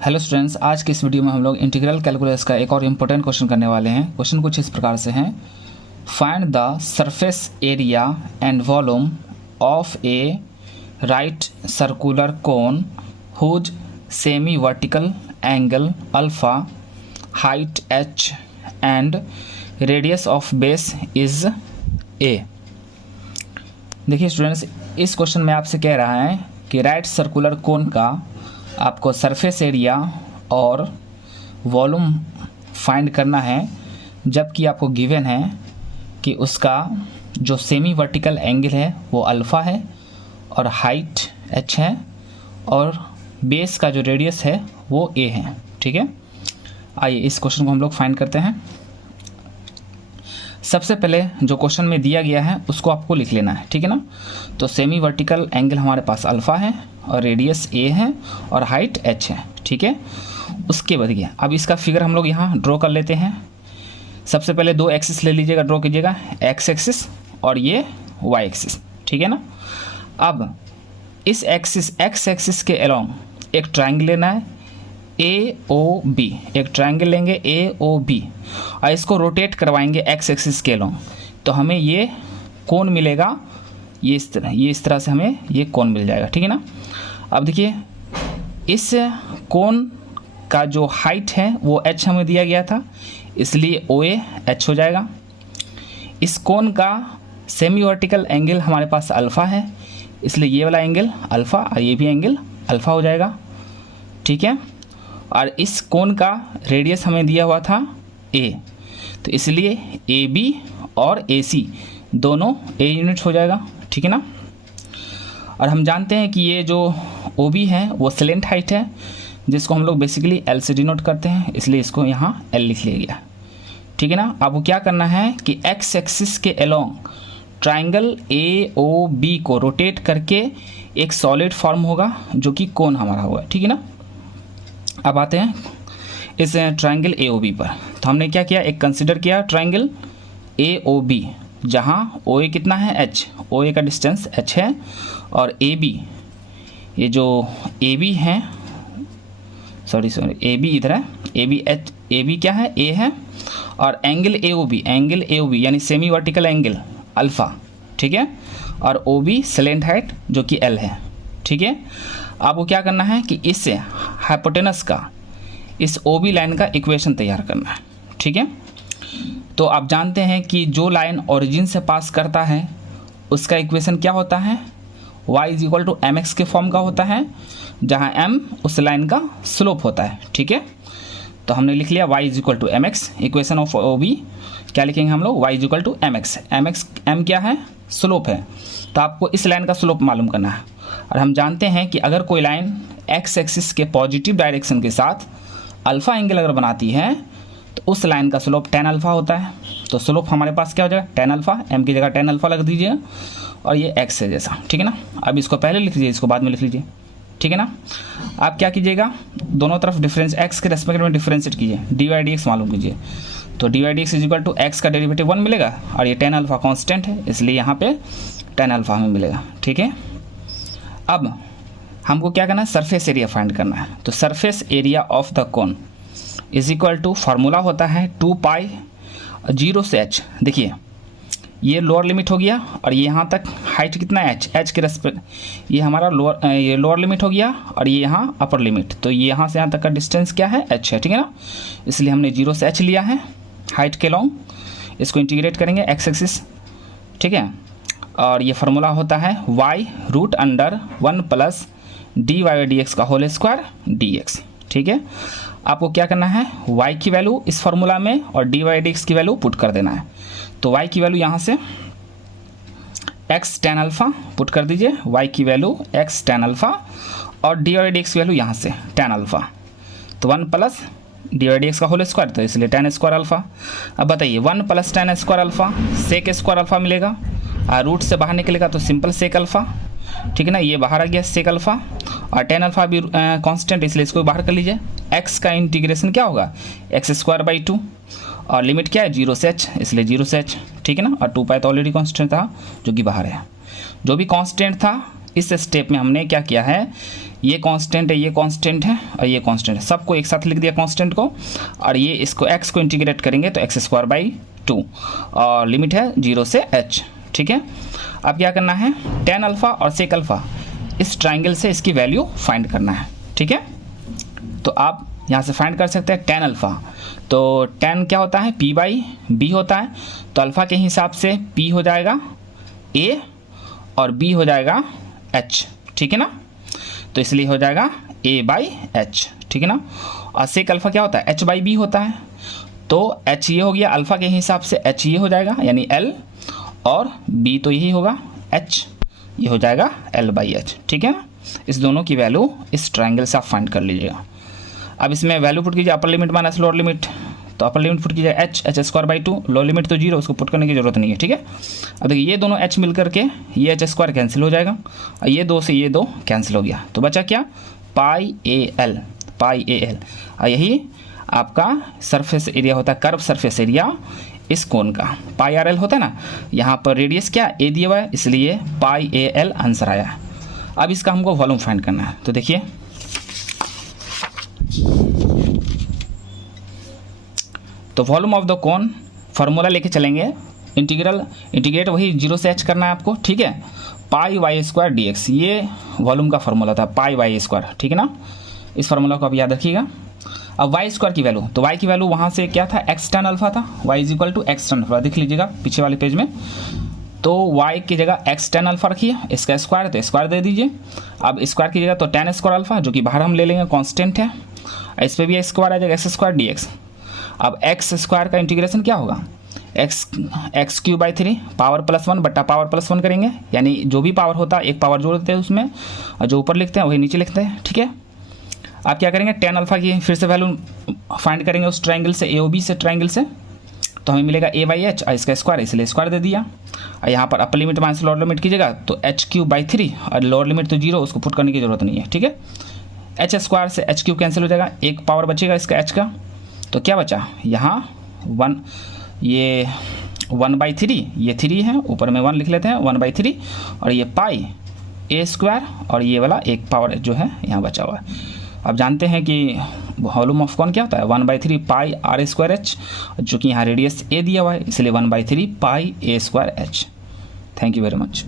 Hello students, आज की इस वीडियो में हम लोग इंटीग्रल कैलकुलस का एक और इम्पोर्टेंट क्वेश्चन करने वाले हैं। क्वेश्चन कुछ इस प्रकार से हैं। Find the surface area and volume of a right circular cone whose semi vertical angle alpha, height h and radius of base is a। देखिए स्टूडेंट्स, इस क्वेश्चन में आपसे कह रहा है कि राइट सर्कुलर कोन का आपको सरफेस एरिया और वॉल्यूम फाइंड करना है, जबकि आपको गिवन है कि उसका जो सेमी वर्टिकल एंगल है वो अल्फ़ा है और हाइट h है और बेस का जो रेडियस है वो a है। ठीक है, आइए इस क्वेश्चन को हम लोग फाइंड करते हैं। सबसे पहले जो क्वेश्चन में दिया गया है उसको आपको लिख लेना है, ठीक है ना। तो सेमी वर्टिकल एंगल हमारे पास अल्फ़ा है और रेडियस a है और हाइट h है, ठीक है। उसके बाद गया, अब इसका फिगर हम लोग यहाँ ड्रॉ कर लेते हैं। सबसे पहले दो एक्सिस ले लीजिएगा, ड्रॉ कीजिएगा, x एक्सिस और ये y एक्सिस, ठीक है ना। अब इस एक्सिस x एक्सिस के अलोंग एक ट्राइंगल लेना है AOB, एक ट्राइंगल लेंगे AOB और इसको रोटेट करवाएंगे x एक्सिस के अलोंग, तो हमें ये कोण मिलेगा, ये इस तरह से हमें ये कोण मिल जाएगा, ठीक है ना। अब देखिए, इस कोण का जो हाइट है वो h हमें दिया गया था, इसलिए OA h हो जाएगा। इस कोण का सेमी वर्टिकल एंगल हमारे पास अल्फ़ा है, इसलिए ये वाला एंगल अल्फ़ा और ये भी एंगल अल्फ़ा हो जाएगा, ठीक है। और इस कोण का रेडियस हमें दिया हुआ था a, तो इसलिए AB और AC दोनों a यूनिट हो जाएगा, ठीक है ना। और हम जानते हैं कि ये जो OB है वो स्लेंट हाइट है, जिसको हम लोग बेसिकली L से डिनोट करते हैं, इसलिए इसको यहाँ L लिख लिया गया, ठीक है ना। अब वो क्या करना है कि x एक्सिस के अलोंग ट्राइंगल AOB को रोटेट करके एक सॉलिड फॉर्म होगा जो कि कोण हमारा होगा, ठीक है ना। अब आते हैं इस ट्राइंगल AOB पर। तो हमने क्या किया, एक कंसिडर किया ट्राइंगल AOB, जहाँ OA कितना है h, OA का डिस्टेंस h है और AB, ये जो AB है, सॉरी AB इधर है, AB क्या है, A है, और एंगल AOB यानी सेमी वर्टिकल एंगल अल्फ़ा, ठीक है, और OB स्लेंट हाइट जो कि L है, ठीक है। आपको क्या करना है कि इससे हाइपोटेनस का, इस OB लाइन का इक्वेशन तैयार करना है, ठीक है। तो आप जानते हैं कि जो लाइन ओरिजिन से पास करता है उसका इक्वेशन क्या होता है, y = mx के फॉर्म का होता है, जहां m उस लाइन का स्लोप होता है, ठीक है। तो हमने लिख लिया y = mx, equation of OB क्या लिखेंगे हम लोग, y = mx, m क्या है, स्लोप है, तो आपको इस लाइन का स्लोप मालूम करना है। और हम जानते हैं कि अगर कोई लाइन x एक्सिस के पॉजिटिव डायरेक्शन के साथ अल्फ़ा एंगल अगर बनाती है तो उस लाइन का स्लोप tan अल्फ़ा होता है। तो स्लोप हमारे पास क्या हो जाएगा, tan अल्फ़ा, m की जगह tan अल्फ़ा लग दीजिए और ये x है जैसा, ठीक है ना। अब इसको पहले लिख लीजिए, इसको बाद में लिख लीजिए, ठीक है ना। आप क्या कीजिएगा, दोनों तरफ डिफरेंस x के रेस्पेक्ट में डिफरेंशिएट कीजिए, dy/dx मालूम कीजिए। तो dy/dx = x का डेरिवेटिव 1 मिलेगा और ये tan अल्फ़ा कांस्टेंट है, इसलिए यहाँ पे tan अल्फ़ा हमें मिलेगा, ठीक है। अब हमको क्या करना है, सरफेस एरिया फाइंड करना है। तो surface area of the cone = formula होता है 2 पाई 0 से h। देखिए, ये लोअर लिमिट हो गया और ये यहाँ तक हाइट कितना है h के रेस्पेक्ट, ये हमारा लोअर लिमिट हो गया और ये यहाँ अपर लिमिट, तो ये यहाँ से यहाँ तक का डिस्टेंस क्या है, h है, ठीक है ना। इसलिए हमने 0 से h लिया है हाइट के लॉन्ग, इसको इंटीग्रेट करेंगे x एक्सिस, ठीक है। और ये फार्मूला होता है y √1 + dy/dx का होल स्क्वायर dx, ठीक है। आपको क्या करना है, y की वैल्यू इस फार्मूला में और dy/dx की वैल्यू पुट कर देना है। तो y की वैल्यू यहाँ से x tan अल्फ़ा पुट कर दीजिए, y की वैल्यू x tan अल्फ़ा और dy/dx की वैल्यू यहाँ से tan अल्फ़ा, तो 1 + dy/dx का होल स्क्वायर, तो इसलिए tan स्क्वायर अल्फ़ा। अब बताइए 1 + tan square alpha sec square alpha मिलेगा, रूट से बाहर निकलेगा तो सिंपल सेक अल्फ़ा, ठीक है ना। ये बाहर आ गया सेक अल्फ़ा और tan अल्फ़ा भी कांस्टेंट, इसलिए इसको बाहर कर लीजिए। x का इंटीग्रेशन क्या होगा, x² / 2 और लिमिट क्या है 0 से h, इसलिए 0 से h, ठीक है ना। और 2 पाई तो ऑलरेडी कांस्टेंट था जो कि बाहर है, जो भी कांस्टेंट था इस स्टेप में हमने क्या किया है, ये कांस्टेंट है, ये कांस्टेंट है और ये कांस्टेंट है, सबको एक साथ लिख दिया कांस्टेंट को, और ये इसको x को इंटीग्रेट करेंगे तो x² और लिमिट है 0 से h। ठीक है, अब क्या करना है, tan अल्फ़ा और sec अल्फ़ा इस ट्राइंगल से इसकी वैल्यू फाइंड करना है। ठीक है, तो आप यहाँ से फाइंड कर सकते हैं tan अल्फ़ा, तो tan क्या होता है, p/b होता है, तो अल्फ़ा के हिसाब से p हो जाएगा a और b हो जाएगा h। ठीक है ना, तो इसलिए हो जाएगा a/h। ठीक है ना, और sec अल्फ़ा क्या होता है, h/b होता है, तो h ये हो गया, अल्फ़ा के हिसाब से h ये हो जाएगा यानी l, और b तो यही होगा h, ये हो जाएगा l/h। ठीक है ना, इस दोनों की वैल्यू इस ट्राइंगल से आप फाइंड कर लीजिएगा। अब इसमें वैल्यू पुट कीजिए, upper limit minus lower limit, तो अपर लिमिट पुट कीजिए h²/2, लोअर लिमिट तो 0, उसको पुट करने की जरूरत नहीं है। ठीक है, अब देखिए ये दोनों h मिल करके ये h² कैंसिल हो जाएगा, और ये 2 से ये 2 कैंसिल हो गया, तो बचा क्या, πAL, और यही आपका सरफेस एरिया होता है, कर्व सरफेस एरिया इस कोन का। πRL होता है ना, यहाँ पर रेडियस क्या a दिया हुआ है, इसलिए πAL आंसर आया। अब इसका हमको वॉल्यूम फाइंड करना है, तो देखिए तो volume of the cone formula लेके चलेंगे, इंटीग्रेट वही 0 से h करना है आपको। ठीक है, πy² dx, ये वॉल्यूम का फार्मूला था πy²। ठीक है ना, इस फार्मूला को आप याद रखिएगा। अब y² की वैल्यू, तो y की वैल्यू वहाँ से क्या था, x tan अल्फ़ा था, y = x tan अल्फ़ा, देख लीजिएगा पीछे वाले पेज में, तो y की जगह x tan अल्फ़ा रखिए, इसका स्क्वायर तो स्क्वायर दे दीजिए। अब स्क्वायर की जगह तो tan² अल्फ़ा, जो कि बाहर हम ले लेंगे कांस्टेंट है, इस पर भी स्क्वायर आ जाएगा x² dx। अब x² का इंटीग्रेशन क्या होगा, x³/3 पावर +1 बट्टा पावर +1 करेंगे, यानी जो भी पावर होता है एक पावर जोड़ देते हैं उसमें, और जो ऊपर लिखते हैं वही नीचे लिखते हैं। ठीक है, आप क्या करेंगे, tan अल्फ़ा की फिर से वैल्यू फाइंड करेंगे उस ट्राइंगल से, AOB से ट्राइंगल से, तो हमें मिलेगा a/h, और इसका स्क्वायर इसलिए स्क्वायर दे दिया। और यहाँ पर upper limit minus lower limit कीजिएगा तो h³/3, और लोअर लिमिट तो 0, उसको पुट करने की जरूरत नहीं है। ठीक है, h² से h³ कैंसिल हो जाएगा, एक पावर बचेगा इसका h का, तो क्या बचा यहाँ 1, ये 1/3, ये 3 है, ऊपर में 1 लिख लेते हैं 1/3, और ये πA² और ये वाला एक पावर जो है यहाँ बचा हुआ है। अब जानते हैं कि वॉल्यूम ऑफ कौन क्या होता है, 1/3 πr²h, जो कि यहाँ रेडियस a दिया हुआ है, इसलिए 1/3 πA²h। Thank you very much.